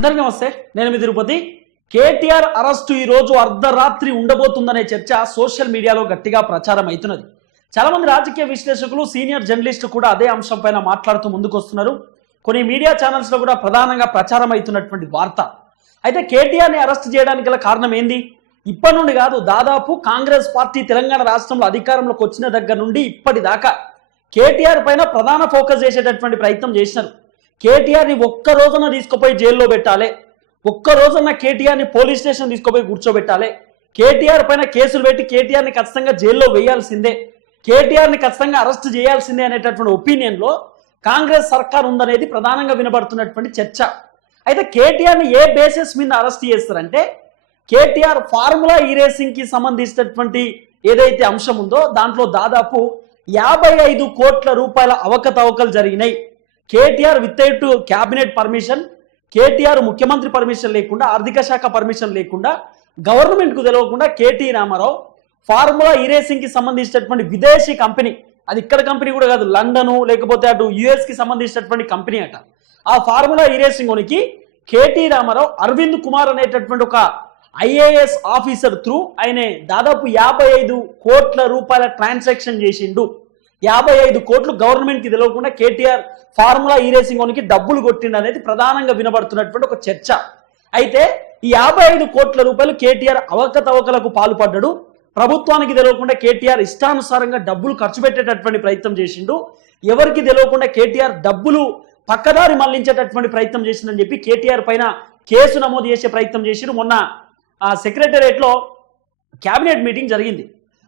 అందరికీ నమస్తే నేను మీ తిరుపతి. కేటీఆర్ అరెస్టు ఈ రోజు అర్ధరాత్రి ఉండబోతుందనే చర్చ సోషల్ మీడియాలో గట్టిగా ప్రచారం అవుతున్నది. చాలా మంది రాజకీయ విశ్లేషకులు సీనియర్ జర్నలిస్టులు కూడా అదే అంశం పైన మాట్లాడుతూ ముందుకు వస్తున్నారు కొన్ని మీడియా ఛానల్స్లో కూడా ప్రధానంగా ప్రచారం అవుతున్నటువంటి వార్త. అయితే కేటీఆర్ని అరెస్ట్ చేయడానికి గల కారణం ఏంది? ఇప్పటి నుండి కాదు దాదాపు కాంగ్రెస్ పార్టీ తెలంగాణ రాష్ట్రంలో అధికారంలోకి వచ్చిన దగ్గర నుండి ఇప్పటిదాకా కేటీఆర్ పైన ప్రధాన ఫోకస్ చేసేటటువంటి ప్రయత్నం చేసినారు. కేటీఆర్ని ఒక్క రోజున తీసుకుపోయి జైల్లో పెట్టాలి. ఒక్క రోజున కేటీఆర్ని పోలీస్ స్టేషన్ తీసుకుపోయి కూర్చోబెట్టాలి. కేటీఆర్ పైన కేసులు పెట్టి కేటీఆర్ని ఖచ్చితంగా జైల్లో వేయాల్సిందే. కేటీఆర్ని ఖచ్చితంగా అరెస్ట్ చేయాల్సిందే అనేటటువంటి ఒపీనియన్లో కాంగ్రెస్ సర్కార్ ఉందనేది ప్రధానంగా వినబడుతున్నటువంటి చర్చ. అయితే కేటీఆర్ని ఏ బేసిస్ మీద అరెస్ట్ చేస్తారంటే కేటీఆర్ ఫార్ములా ఈ రేసింగ్కి సంబంధించినటువంటి ఏదైతే అంశం ఉందో దాంట్లో దాదాపు యాభై ఐదు కోట్ల రూపాయల అవకతవకలు జరిగినాయి. KTR without cabinet permission KTR ముఖ్యమంత్రి పర్మిషన్ లేకుండా ఆర్థిక శాఖ పర్మిషన్ లేకుండా గవర్నమెంట్కు తెలవకుండా కేటీ రామారావు ఫార్ములా ఇరేసింగ్కి సంబంధించినటువంటి విదేశీ కంపెనీ అది ఇక్కడ కంపెనీ కూడా కాదు లండను లేకపోతే అటు యుఎస్కి సంబంధించినటువంటి కంపెనీ అట. ఆ ఫార్ములా ఇరేసింగ్ ఉనికి కేటీ రామారావు అరవింద్ కుమార్ అనేటటువంటి ఒక ఐఏఎస్ ఆఫీసర్ త్రూ ఆయన దాదాపు యాభై ఐదు కోట్ల రూపాయల ట్రాన్సాక్షన్ చేసిండు. యాభై ఐదు కోట్లు గవర్నమెంట్కి తెలియకుండా కేటీఆర్ ఫార్ములా ఈ రేసింగ్ ఓనికి డబ్బులు కొట్టిండు అనేది ప్రధానంగా వినబడుతున్నటువంటి ఒక చర్చ. అయితే ఈ యాభై ఐదు కోట్ల రూపాయలు కేటీఆర్ అవకతవకలకు పాల్పడ్డాడు. ప్రభుత్వానికి తెలియకుండా కేటీఆర్ ఇష్టానుసారంగా డబ్బులు ఖర్చు పెట్టేటటువంటి ప్రయత్నం చేసిండు. ఎవరికి తెలియకుండా కేటీఆర్ డబ్బులు పక్కదారి మళ్ళించేటటువంటి ప్రయత్నం చేసిందని చెప్పి కేటీఆర్ పైన కేసు నమోదు చేసే ప్రయత్నం చేసిండు. మొన్న ఆ సెక్రటేరియట్లో క్యాబినెట్ మీటింగ్ జరిగింది.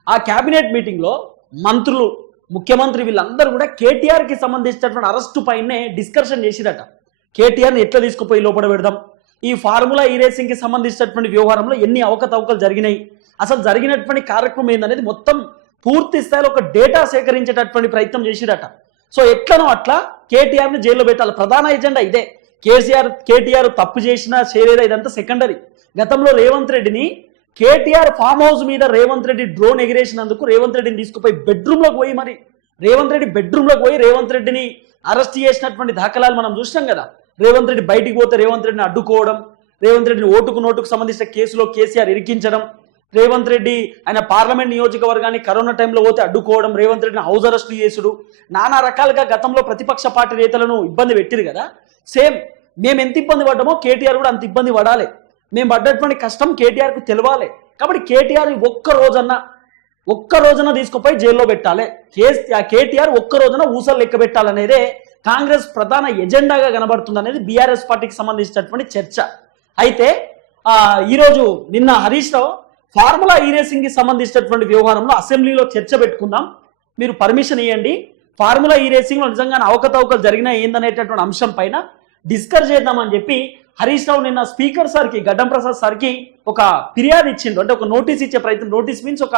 ఆ క్యాబినెట్ మీటింగ్లో మంత్రులు ముఖ్యమంత్రి వీళ్ళందరూ కూడా కేటీఆర్కి సంబంధించినటువంటి అరెస్టు పైనే డిస్కషన్ చేసిరట. కేటీఆర్ని ఎట్లా తీసుకుపోయి లోపల పెడదాం? ఈ ఫార్ములా ఈ రేసింగ్కి సంబంధించినటువంటి వ్యవహారంలో ఎన్ని అవకతవకలు జరిగినాయి? అసలు జరిగినటువంటి కార్యక్రమం ఏందనేది మొత్తం పూర్తి స్థాయిలో ఒక డేటా సేకరించేటటువంటి ప్రయత్నం చేసిరట. సో ఎట్లనో అట్లా కేటీఆర్ని జైల్లో పెట్టాలి. ప్రధాన ఎజెండా ఇదే. కేసీఆర్ కేటీఆర్ తప్పు చేసినా చేయలేదా? ఇదంతా సెకండరీ. గతంలో రేవంత్ రెడ్డిని కేటీఆర్ ఫామ్ హౌస్ మీద రేవంత్ రెడ్డి డ్రోన్ ఎగిరేసినందుకు రేవంత్ రెడ్డిని తీసుకుపోయి బెడ్రూమ్లోకి పోయి మరి. రేవంత్ రెడ్డి బెడ్రూమ్లోకి పోయి రేవంత్ రెడ్డిని అరెస్ట్ చేసినటువంటి దాఖలాలు మనం చూసినాం కదా. రేవంత్ రెడ్డి బయటికి పోతే రేవంత్ రెడ్డిని అడ్డుకోవడం రేవంత్ రెడ్డిని ఓటుకు నోటుకు సంబంధించిన కేసులో కేసీఆర్ ఇరికించడం రేవంత్ రెడ్డి ఆయన పార్లమెంట్ నియోజకవర్గాన్ని కరోనా టైంలో పోతే అడ్డుకోవడం రేవంత్ రెడ్డిని హౌస్ అరెస్టులు చేసుడు. నానా రకాలుగా గతంలో ప్రతిపక్ష పార్టీ నేతలను ఇబ్బంది పెట్టిరు కదా. సేమ్ మేము ఎంత ఇబ్బంది పడ్డామో కేటీఆర్ కూడా అంత ఇబ్బంది పడాలి. మేము పడ్డటువంటి కష్టం కేటీఆర్కు తెలవాలి. కాబట్టి కేటీఆర్ ఒక్క రోజన్నా ఒక్క రోజున తీసుకుపోయి జైల్లో పెట్టాలి. కేస్- ఆ కేటీఆర్ ఒక్క రోజున ఊసలు లెక్క పెట్టాలనేదే కాంగ్రెస్ ప్రధాన ఎజెండాగా కనబడుతుంది అనేది బీఆర్ఎస్ పార్టీకి సంబంధించినటువంటి చర్చ. అయితే ఈరోజు నిన్న హరీష్ రావు ఫార్ములా ఈ రేసింగ్కి సంబంధించినటువంటి వ్యవహారంలో అసెంబ్లీలో చర్చ పెట్టుకుందాం. మీరు పర్మిషన్ ఇవ్వండి ఫార్ములా ఈ రేసింగ్లో నిజంగానే అవకతవకలు జరిగినా ఏందనేటటువంటి అంశం పైన డిస్కస్ చేద్దామని చెప్పి హరీష్ రావు నిన్న స్పీకర్ సార్కి గడ్డం ప్రసాద్ సార్కి ఒక ఫిర్యాదు ఇచ్చిండు. అంటే ఒక నోటీస్ ఇచ్చే ప్రయత్నం నోటీస్ మీన్స్ ఒక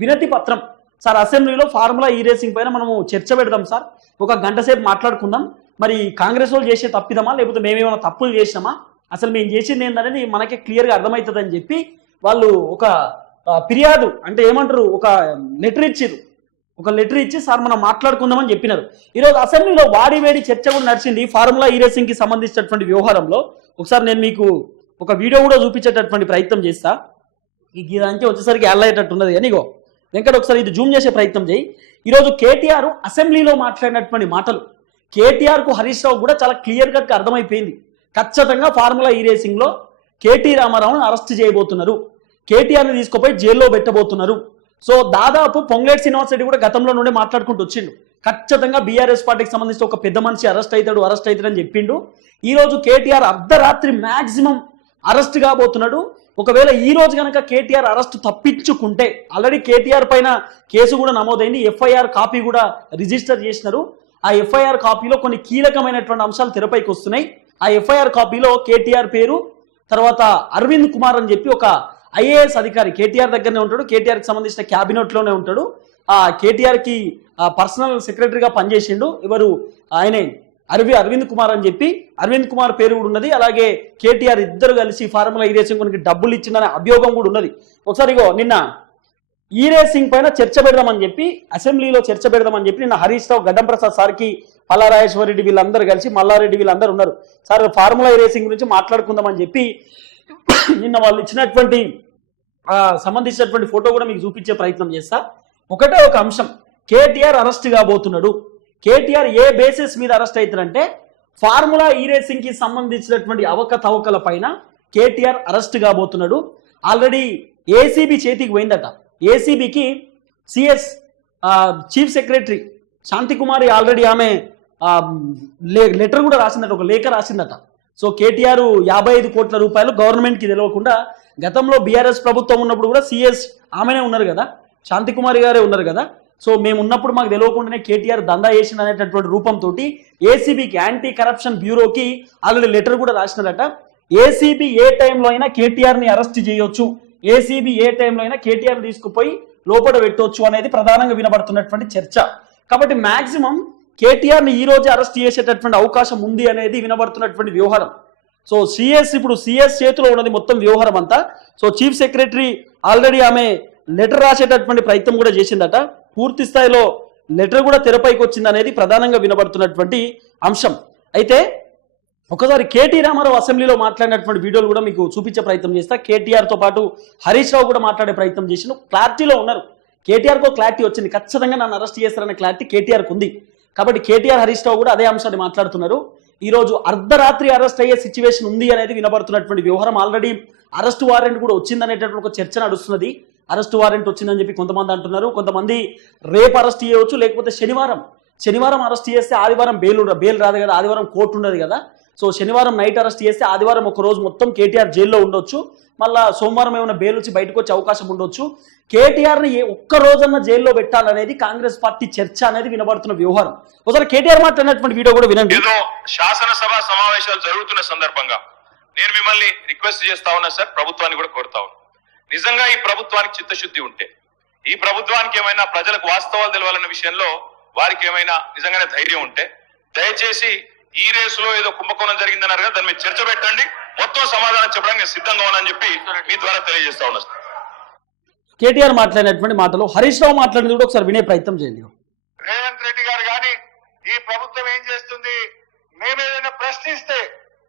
వినతి పత్రం. సార్ అసెంబ్లీలో ఫార్ములా ఈ రేసింగ్ పైన మనము చర్చ పెడదాం సార్. ఒక గంట సేపు మాట్లాడుకుందాం. మరి కాంగ్రెస్ వాళ్ళు చేసే తప్పిదమా లేకపోతే మేమేమైనా తప్పులు చేసినామా? అసలు మేము చేసింది ఏందనేది మనకే క్లియర్గా అర్థమవుతుందని చెప్పి వాళ్ళు ఒక ఫిర్యాదు అంటే ఏమంటారు ఒక లెటర్ ఇచ్చారు ఒక లెటర్ ఇచ్చి సార్ మనం మాట్లాడుకుందామని చెప్పినారు. ఈరోజు అసెంబ్లీలో వాడి వేడి చర్చ కూడా నడిచింది ఫార్ములా ఈ రేసింగ్కి సంబంధించినటువంటి వ్యవహారంలో. ఒకసారి నేను మీకు ఒక వీడియో కూడా చూపించేటటువంటి ప్రయత్నం చేస్తా. ఈ ఇదంతా వచ్చేసరికి అల్లయ్యేటట్టు ఉన్నది. కానీ ఇగో వెంకట ఒకసారి ఇది జూమ్ చేసే ప్రయత్నం చేయి. ఈరోజు కేటీఆర్ అసెంబ్లీలో మాట్లాడినటువంటి మాటలు. కేటీఆర్కు హరీష్ రావు కూడా చాలా క్లియర్ కట్ అర్థమైపోయింది. ఖచ్చితంగా ఫార్ములా ఈ రేసింగ్లో కేటీ రామారావును అరెస్ట్ చేయబోతున్నారు. కేటీఆర్ని తీసుకుపోయి జైల్లో పెట్టబోతున్నారు. సో దాదాపు పొంగులేటి శ్రీనివాస్ రెడ్డి కూడా గతంలో నుండి మాట్లాడుకుంటూ వచ్చిండు. ఖచ్చితంగా బీఆర్ఎస్ పార్టీకి సంబంధించి ఒక పెద్ద మనిషి అరెస్ట్ అవుతాడు అరెస్ట్ అవుతాడని చెప్పిండు. ఈ రోజు కేటీఆర్ అర్ధరాత్రి మాక్సిమం అరెస్ట్ కాబోతున్నాడు. ఒకవేళ ఈ రోజు కనుక కేటీఆర్ అరెస్ట్ తప్పించుకుంటే ఆల్రెడీ కేటీఆర్ పైన కేసు కూడా నమోదైంది ఎఫ్ఐఆర్ కాపీ కూడా రిజిస్టర్ చేసినారు. ఆ ఎఫ్ఐఆర్ కాపీలో కొన్ని కీలకమైనటువంటి అంశాలు తెరపైకి వస్తున్నాయి. ఆ ఎఫ్ఐఆర్ కాపీలో కేటీఆర్ పేరు తర్వాత అరవింద్ కుమార్ అని చెప్పి ఒక ఐఏఎస్ అధికారి కేటీఆర్ దగ్గరనే ఉంటాడు. కేటీఆర్కి సంబంధించిన క్యాబినెట్లోనే ఉంటాడు. ఆ కేటీఆర్కి పర్సనల్ సెక్రటరీగా పనిచేసిండు. ఎవరు ఆయనే అరవి అరవింద్ కుమార్ అని చెప్పి అరవింద్ కుమార్ పేరు కూడా ఉన్నది. అలాగే కేటీఆర్ ఇద్దరు కలిసి ఫార్ములా ఈ రేసింగ్ కొనికి డబ్బులు ఇచ్చిందనే అభియోగం కూడా ఉన్నది. ఒకసారి ఇగో నిన్న ఈ రేసింగ్ పైన చర్చ పెడదామని చెప్పి అసెంబ్లీలో చర్చ పెడదామని చెప్పి నిన్న హరీష్ రావు గడ్డం ప్రసాద్ సార్కి మల్లారాజేశ్వర రెడ్డి వీళ్ళందరూ కలిసి మల్లారెడ్డి వీళ్ళందరూ ఉన్నారు. సార్ ఫార్ములా రేసింగ్ గురించి మాట్లాడుకుందామని చెప్పి నిన్న వాళ్ళు ఇచ్చినటువంటి సంబంధించినటువంటి ఫోటో కూడా మీకు చూపించే ప్రయత్నం చేస్తా. ఒకటే ఒక అంశం. కేటీఆర్ అరెస్ట్ కాబోతున్నాడు. కేటీఆర్ ఏ బేసిస్ మీద అరెస్ట్ అవుతారంటే ఫార్ములా ఈ రేసింగ్కి సంబంధించినటువంటి అవకతవకల పైన కేటీఆర్ అరెస్ట్ కాబోతున్నాడు. ఆల్రెడీ ఏసీబీ చేతికి పోయిందట. ఏసీబీకి CS chief secretary Shanthi Kumari already ఆమె లే- లెటర్ కూడా రాసిందట ఒక లేఖ రాసిందట. సో కేటీఆర్ యాభై ఐదు కోట్ల రూపాయలు గవర్నమెంట్కి తెలియకుండా గతంలో బీఆర్ఎస్ ప్రభుత్వం ఉన్నప్పుడు కూడా సిఎస్ ఆమెనే ఉన్నారు కదా. శాంతికుమారి గారే ఉన్నారు కదా. సో మేము ఉన్నప్పుడు మాకు తెలియకుండానే కేటీఆర్ దందా చేసిన అనేటటువంటి రూపంతో ఏసీబీకి యాంటీ కరప్షన్ బ్యూరోకి ఆల్రెడీ లెటర్ కూడా రాసినారట. ఏసీబీ ఏ టైంలో అయినా కేటీఆర్ని అరెస్ట్ చేయొచ్చు. ఏసీబీ ఏ టైంలో అయినా కేటీఆర్ తీసుకుపోయి లోపల పెట్టవచ్చు అనేది ప్రధానంగా వినబడుతున్నటువంటి చర్చ. కాబట్టి మాక్సిమం కేటీఆర్ని ఈ రోజు అరెస్ట్ చేసేటటువంటి అవకాశం ఉంది అనేది వినబడుతున్నటువంటి వ్యవహారం. సో సిఎస్ ఇప్పుడు సిఎస్ చేతిలో ఉన్నది మొత్తం వ్యవహారం అంతా. సో చీఫ్ సెక్రటరీ ఆల్రెడీ ఆమె లెటర్ రాసేటటువంటి ప్రయత్నం కూడా చేసిందట. పూర్తి స్థాయిలో లెటర్ కూడా తెరపైకి వచ్చింది అనేది ప్రధానంగా వినబడుతున్నటువంటి అంశం. అయితే ఒకసారి కేటీ రామారావు అసెంబ్లీలో మాట్లాడినటువంటి వీడియోలు కూడా మీకు చూపించే ప్రయత్నం చేస్తా. కేటీఆర్తో పాటు హరీష్ రావు కూడా మాట్లాడే ప్రయత్నం చేసిన క్లారిటీలో ఉన్నారు. కేటీఆర్కు క్లారిటీ వచ్చింది. ఖచ్చితంగా నన్ను అరెస్ట్ చేస్తారనే క్లారిటీ కేటీఆర్కు ఉంది. కాబట్టి కేటీఆర్ హరీష్ రావు కూడా అదే అంశాన్ని మాట్లాడుతున్నారు. ఈరోజు అర్ధరాత్రి అరెస్ట్ అయ్యే సిచ్యువేషన్ ఉంది అనేది వినబడుతున్నటువంటి వ్యవహారం. ఆల్రెడీ అరెస్ట్ వారెంట్ కూడా వచ్చిందనేటటువంటి ఒక చర్చ నడుస్తున్నది. అరెస్ట్ వారెంట్ వచ్చిందని చెప్పి కొంతమంది అంటున్నారు. కొంతమంది రేపు అరెస్ట్ చేయవచ్చు లేకపోతే శనివారం. శనివారం అరెస్ట్ చేస్తే ఆదివారం బెయిల్ ఉండ- బెయిల్ రాదు కదా ఆదివారం కోర్టు ఉండదు కదా. సో శనివారం నైట్ అరెస్ట్ చేస్తే ఆదివారం ఒక రోజు మొత్తం కేటీఆర్ జైల్లో ఉండొచ్చు. మళ్ళా సోమవారం ఏమైనా బెయిల్ వచ్చి బయటకు వచ్చే అవకాశం ఉండొచ్చు. కేటీఆర్ని ఏ ఒక్క రోజన్న జైల్లో పెట్టాలనేది కాంగ్రెస్ పార్టీ చర్చ అనేది వినబడుతున్న వ్యవహారం ఒకసారి కేటీఆర్ మాట్లాడినటువంటి వీడియో కూడా వినండి. ఏదో శాసనసభ సమావేశాలు జరుగుతున్న సందర్భంగా నేను మిమ్మల్ని రిక్వెస్ట్ చేస్తా ఉన్నా సార్ ప్రభుత్వాన్ని కూడా కోరుతా ఉన్నా. నిజంగా ఈ ప్రభుత్వానికి చిత్తశుద్ధి ఉంటే ఈ ప్రభుత్వానికి ఏమైనా ప్రజలకు వాస్తవాలు తెలవాలన్న విషయంలో వారికి ఏమైనా నిజంగానే ధైర్యం ఉంటే దయచేసి ఈ రేసులో ఏదో కుంభకోణం జరిగిందన్నారు కదా దాని మీద చర్చ పెట్టండి. మొత్తం సమాధానం చెప్పడానికి నేను సిద్ధంగా ఉన్నానని చెప్పి మీ ద్వారా తెలియజేస్తా ఉన్నా సార్. కేటీఆర్ మాట్లాడినటువంటి మాటలు హరీష్ రావు మాట్లాడింది కూడా ఒకసారి వినే ప్రయత్నం చేయండి. రేవంత్ రెడ్డి గారు కానీ ఈ ప్రభుత్వం ఏం చేస్తుంది? మేము ఏదైనా ప్రశ్నిస్తే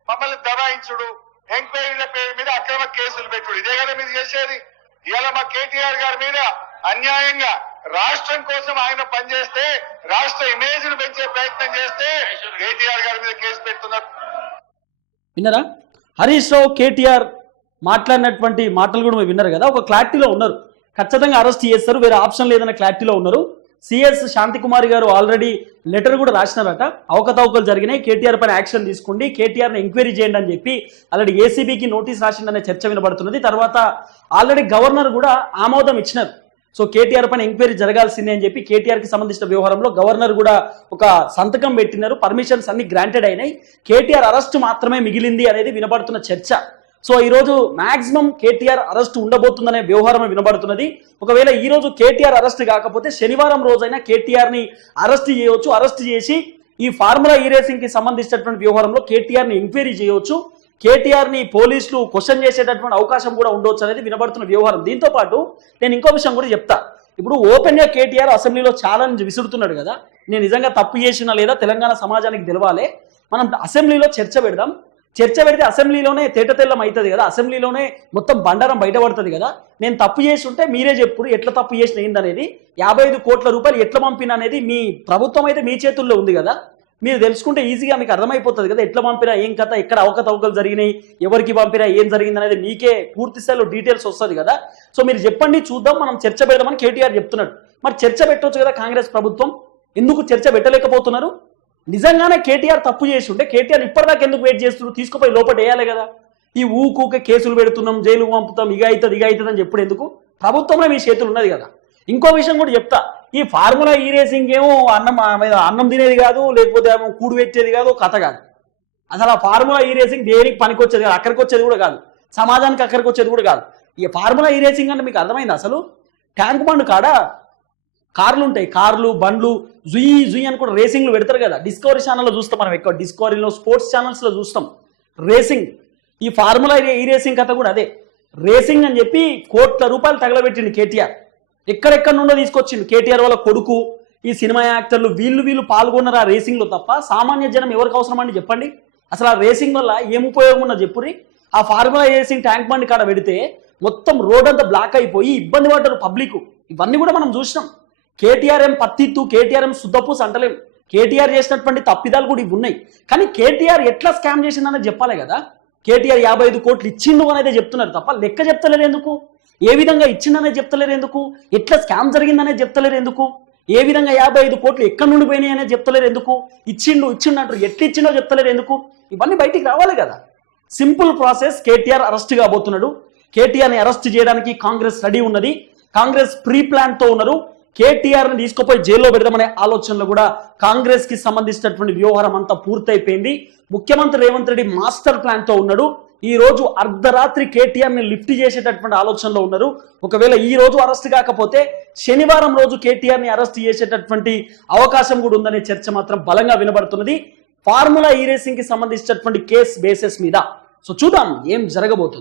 మమ్మల్ని దబాయించుడు ఎంక్వైరీల పేరు మీద అక్రమ కేసులు పెట్టుడు. ఇదే కదా మీరు చేసేది? ఇవాళ మా కేటీఆర్ గారి మీద అన్యాయంగా రాష్ట్రం కోసం ఆయన పనిచేస్తే రాష్ట్ర ఇమేజ్ను పెంచే ప్రయత్నం చేస్తే కేటీఆర్ గారి మీద కేసు పెడుతున్నారు. విన్నారా? హరీష్ రావు కేటీఆర్ మాట్లాడినటువంటి మాటలు కూడా మీరు విన్నారు కదా? ఒక క్లారిటీలో ఉన్నారు. ఖచ్చితంగా అరెస్ట్ చేస్తారు. వేరే ఆప్షన్ లేదన్న క్లారిటీలో ఉన్నారు. సిఎస్ శాంతికుమారి గారు ఆల్రెడీ లెటర్ కూడా రాసినారట. అవకతవకలు జరిగినాయి. కేటీఆర్ పైన యాక్షన్ తీసుకోండి. కేటీఆర్ని ఎంక్వైరీ చేయండి అని చెప్పి ఆల్రెడీ ఏసీబీకి నోటీస్ రాసిందనే చర్చ వినబడుతున్నది. తర్వాత ఆల్రెడీ గవర్నర్ కూడా ఆమోదం ఇచ్చినారు. సో కేటీఆర్ పైన ఎంక్వైరీ జరగాల్సిందే అని చెప్పి కేటీఆర్కి సంబంధించిన వ్యవహారంలో గవర్నర్ కూడా ఒక సంతకం పెట్టినారు. పర్మిషన్స్ అన్ని గ్రాంటెడ్ అయినాయి. కేటీఆర్ అరెస్ట్ మాత్రమే మిగిలింది అనేది వినబడుతున్న చర్చ. సో ఈ రోజు మాక్సిమం కేటీఆర్ అరెస్ట్ ఉండబోతుందనే వ్యవహారం వినబడుతున్నది. ఒకవేళ ఈ రోజు కేటీఆర్ అరెస్ట్ కాకపోతే శనివారం రోజైనా కేటీఆర్ని అరెస్ట్ చేయవచ్చు అరెస్ట్ చేసి ఈ ఫార్ములా ఈ రేసింగ్కి సంబంధించినటువంటి వ్యవహారంలో కేటీఆర్ని ఎంక్వైరీ చేయవచ్చు కేటీఆర్ని పోలీసులు క్వశ్చన్ చేసేటటువంటి అవకాశం కూడా ఉండొచ్చు అనేది వినబడుతున్న వ్యవహారం. దీంతో పాటు నేను ఇంకో విషయం కూడా చెప్తా. ఇప్పుడు ఓపెన్గా కేటీఆర్ అసెంబ్లీలో ఛాలెంజ్ విసురుతున్నాడు కదా. నేను నిజంగా తప్పు చేసినా లేదా తెలంగాణ సమాజానికి తెలవాలి. మనం అసెంబ్లీలో చర్చ పెడదాం. చర్చ పెడితే అసెంబ్లీలోనే తేటతెల్లం అవుతుంది కదా అసెంబ్లీలోనే మొత్తం బండారం బయటపడుతుంది కదా. నేను తప్పు చేసి ఉంటే మీరే చెప్పుడు ఎట్లా తప్పు చేసిన ఏందనేది. యాభై ఐదు కోట్ల రూపాయలు ఎట్లా పంపిన అనేది మీ ప్రభుత్వం అయితే మీ చేతుల్లో ఉంది కదా. మీరు తెలుసుకుంటే ఈజీగా మీకు అర్థమైపోతుంది కదా ఎట్లా పంపినా ఏం కథ ఎక్కడ అవకతవకలు జరిగినాయి ఎవరికి పంపినా ఏం జరిగింది అనేది మీకే పూర్తి స్థాయిలో డీటెయిల్స్ వస్తుంది కదా. సో మీరు చెప్పండి చూద్దాం మనం చర్చ పెడదామని కేటీఆర్ చెప్తున్నాడు. మరి చర్చ పెట్టొచ్చు కదా కాంగ్రెస్ ప్రభుత్వం? ఎందుకు చర్చ పెట్టలేకపోతున్నారు? నిజంగానే కేటీఆర్ తప్పు చేసి ఉంటే కేటీఆర్ ఇప్పటిదాకా ఎందుకు వెయిట్ చేస్తున్నారు తీసుకుపోయి లోపల వేయాలి కదా. ఈ ఊకూకే కేసులు పెడుతున్నాం జైలు పంపుతాం ఇక అవుతుంది ఇక అవుతుంది అని చెప్పుడు ఎందుకు? ప్రభుత్వంలో మీ చేతులు ఉన్నది కదా. ఇంకో విషయం కూడా చెప్తా. ఈ ఫార్ములా ఈ రేసింగ్ ఏమో అన్నం మీద అన్నం తినేది కాదు లేకపోతే ఏమో కూడు పెట్టేది కాదు కథ కాదు. అసలు ఆ ఫార్ములా ఈ రేసింగ్ దేనికి పనికొచ్చేది కాదు అక్కడికి వచ్చేది కూడా కాదు. సమాజానికి అక్కడికి వచ్చేది కూడా కాదు. ఈ ఫార్ములా ఈ రేసింగ్ అంటే మీకు అర్థమైంది అసలు? ట్యాంక్ బండ్ కాడ? కార్లు ఉంటాయి కార్లు బండ్లు జుయి జుయి అని కూడా రేసింగ్లు పెడతారు కదా. డిస్కవరీ ఛానల్లో చూస్తాం మనం ఎక్కువ. డిస్కవరీలో స్పోర్ట్స్ ఛానల్స్లో చూస్తాం. రేసింగ్ ఈ ఫార్ములా ఈ రేసింగ్ కథ కూడా అదే. రేసింగ్ అని చెప్పి కోట్ల రూపాయలు తగలబెట్టిండు కేటీఆర్. ఎక్కడెక్కడ నుండో తీసుకొచ్చిండు. కేటీఆర్ వాళ్ళ కొడుకు ఈ సినిమా యాక్టర్లు వీళ్ళు వీళ్ళు పాల్గొన్నారు ఆ రేసింగ్లో తప్ప? సామాన్య జనం ఎవరికి అవసరం అండి చెప్పండి. అసలు ఆ రేసింగ్ వల్ల ఏం ఉపయోగం ఉన్నది చెప్పురి ఆ ఫార్ములా రేసింగ్ ట్యాంక్ బండి కాడ పెడితే మొత్తం రోడ్ అంతా బ్లాక్ అయిపోయి ఇబ్బంది పడ్డారు పబ్లిక్ ఇవన్నీ కూడా మనం చూసినాం. కేటీఆర్ ఏం పత్తిత్తు కేటీఆర్ ఏం శుద్ధపూస అంటలేం కేటీఆర్ చేసినటువంటి తప్పిదాలు కూడా ఇవి ఉన్నాయి. కానీ కేటీఆర్ ఎట్లా స్కామ్ చేసిందనేది చెప్పాలి కదా. కేటీఆర్ యాభై ఐదు కోట్లు ఇచ్చిండు అనేది చెప్తున్నారు తప్ప లెక్క చెప్తలేరు ఎందుకు? ఏ విధంగా ఇచ్చిండనేది చెప్తలేరు ఎందుకు? ఎట్లా స్కామ్ జరిగిందనేది చెప్తలేరు ఎందుకు? ఏ విధంగా యాభై ఐదు కోట్లు ఎక్కడి నుండి పోయినాయి అనేది చెప్తలేరు ఎందుకు? ఇచ్చిండు ఇచ్చిండు అంటారు. ఎట్లా ఇచ్చిండో చెప్తలేరు ఎందుకు? ఇవన్నీ బయటికి రావాలి కదా. సింపుల్ ప్రాసెస్ కేటీఆర్ అరెస్ట్ కాబోతున్నాడు. కేటీఆర్ని అరెస్ట్ చేయడానికి కాంగ్రెస్ రెడీ ఉన్నది. కాంగ్రెస్ ప్రీ ప్లాన్తో ఉన్నారు. కేటీఆర్ని తీసుకుపోయి జైల్లో పెడదామనే ఆలోచనలో కూడా కాంగ్రెస్కి సంబంధించినటువంటి వ్యవహారం అంతా పూర్తయిపోయింది. ముఖ్యమంత్రి రేవంత్ రెడ్డి మాస్టర్ ప్లాన్తో ఉన్నాడు. ఈ రోజు అర్ధరాత్రి కేటీఆర్ని లిఫ్ట్ చేసేటటువంటి ఆలోచనలో ఉన్నారు. ఒకవేళ ఈ రోజు అరెస్ట్ కాకపోతే శనివారం రోజు కేటీఆర్ని అరెస్ట్ చేసేటటువంటి అవకాశం కూడా ఉందనే చర్చ మాత్రం బలంగా వినబడుతున్నది. ఫార్ములా ఈ రేసింగ్కి సంబంధించినటువంటి కేస్ బేసిస్ మీద. సో చూద్దాం ఏం జరగబోతుంది.